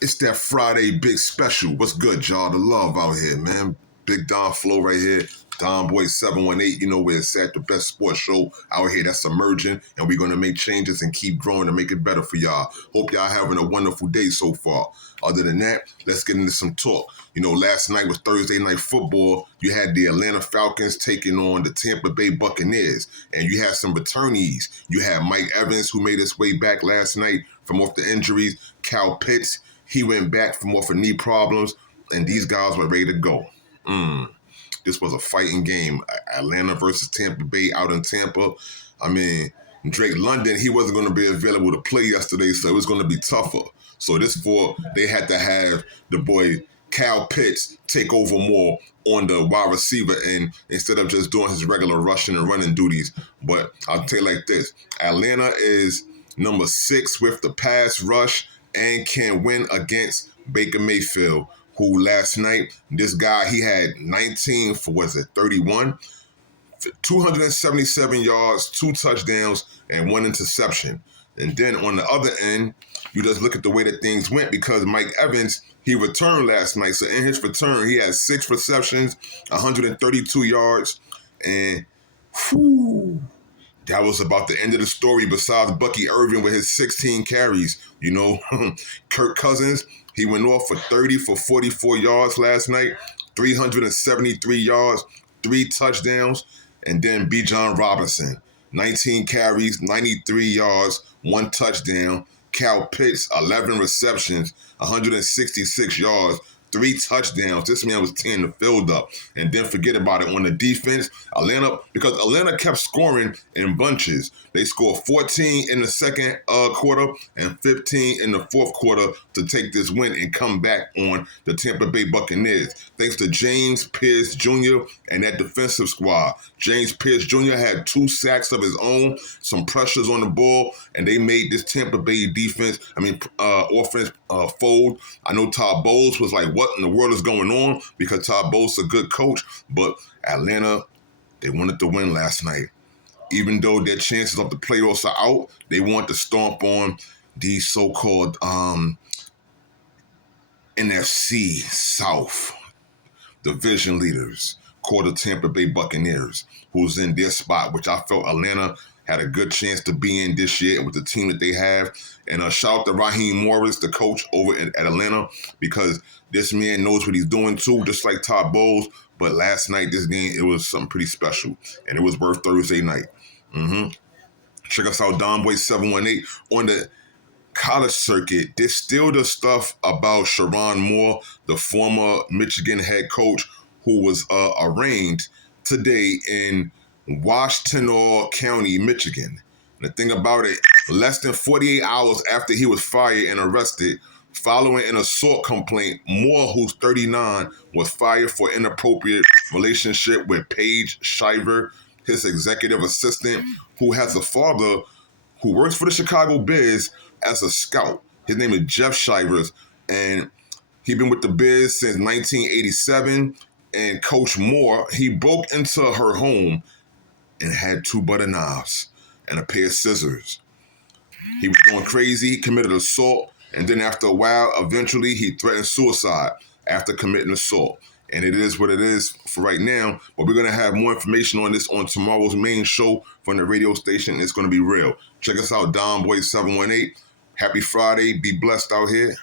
It's that Friday big special. What's good, y'all? The love out here, man. Big Don Flow right here. Don Boy 718, you know where it's at, the best sports show out here that's emerging, and we're going to make changes and keep growing to make it better for y'all. Hope y'all having a wonderful day so far. Other than that, let's get into some talk. You know, last night was Thursday Night Football. You had the Atlanta Falcons taking on the Tampa Bay Buccaneers, and you had some returnees. You had Mike Evans, who made his way back last night from off the injuries. Kyle Pitts, he went back from off of knee problems, and these guys were ready to go. This was a fighting game. Atlanta versus Tampa Bay out in Tampa. I mean, Drake London, he wasn't going to be available to play yesterday, so it was going to be tougher. So they had to have the boy Kyle Pitts take over more on the wide receiver end instead of just doing his regular rushing and running duties. But I'll tell you like this, Atlanta is number 6 with the pass rush and can win against Baker Mayfield, who last night, this guy, he had 19 for, 31? 277 yards, 2 touchdowns, and 1 interception. And then on the other end, you just look at the way that things went because Mike Evans, he returned last night. So in his return, he had 6 receptions, 132 yards, and that was about the end of the story besides Bucky Irvin with his 16 carries. You know, Kirk Cousins, he went off for 30 for 44 yards last night, 373 yards, 3 touchdowns. And then Bijan Robinson, 19 carries, 93 yards, 1 touchdown. Kyle Pitts, 11 receptions, 166 yards, 3 touchdowns. This man was tearing the field up. And then forget about it on the defense. Because Atlanta kept scoring in bunches. They scored 14 in the second quarter and 15 in the fourth quarter to take this win and come back on the Tampa Bay Buccaneers. Thanks to James Pierce Jr. and that defensive squad. James Pierce Jr. had 2 sacks of his own, some pressures on the ball, and they made this Tampa Bay offense fold. I know Todd Bowles was like, what in the world is going on? Because Todd Bowles is a good coach, but Atlanta, they wanted to win last night. Even though their chances of the playoffs are out, they want to stomp on these so-called NFC South division leaders, called the Tampa Bay Buccaneers, who's in their spot, which I felt Atlanta had a good chance to be in this year with the team that they have. And shout out to Raheem Morris, the coach over at Atlanta, because this man knows what he's doing too, just like Todd Bowles. But last night, this game, it was something pretty special, and it was worth Thursday night. Check us out, Don Boy 718 on the college circuit. There's still the stuff about Sherrone Moore, the former Michigan head coach, who was arraigned today in Washtenaw County, Michigan. And the thing about it, less than 48 hours after he was fired and arrested, following an assault complaint, Moore, who's 39, was fired for inappropriate relationship with Paige Shiver, his executive assistant, who has a father who works for the Chicago Bears as a scout. His name is Jeff Shivers, and he's been with the Bears since 1987. And Coach Moore, he broke into her home and had 2 butter knives and a pair of scissors. He was going crazy. He committed assault, and then after a while, eventually he threatened suicide after committing assault. And it is what it is for right now. But we're going to have more information on this on tomorrow's main show from the radio station. It's going to be real. Check us out, Don Boy 718. Happy Friday. Be blessed out here.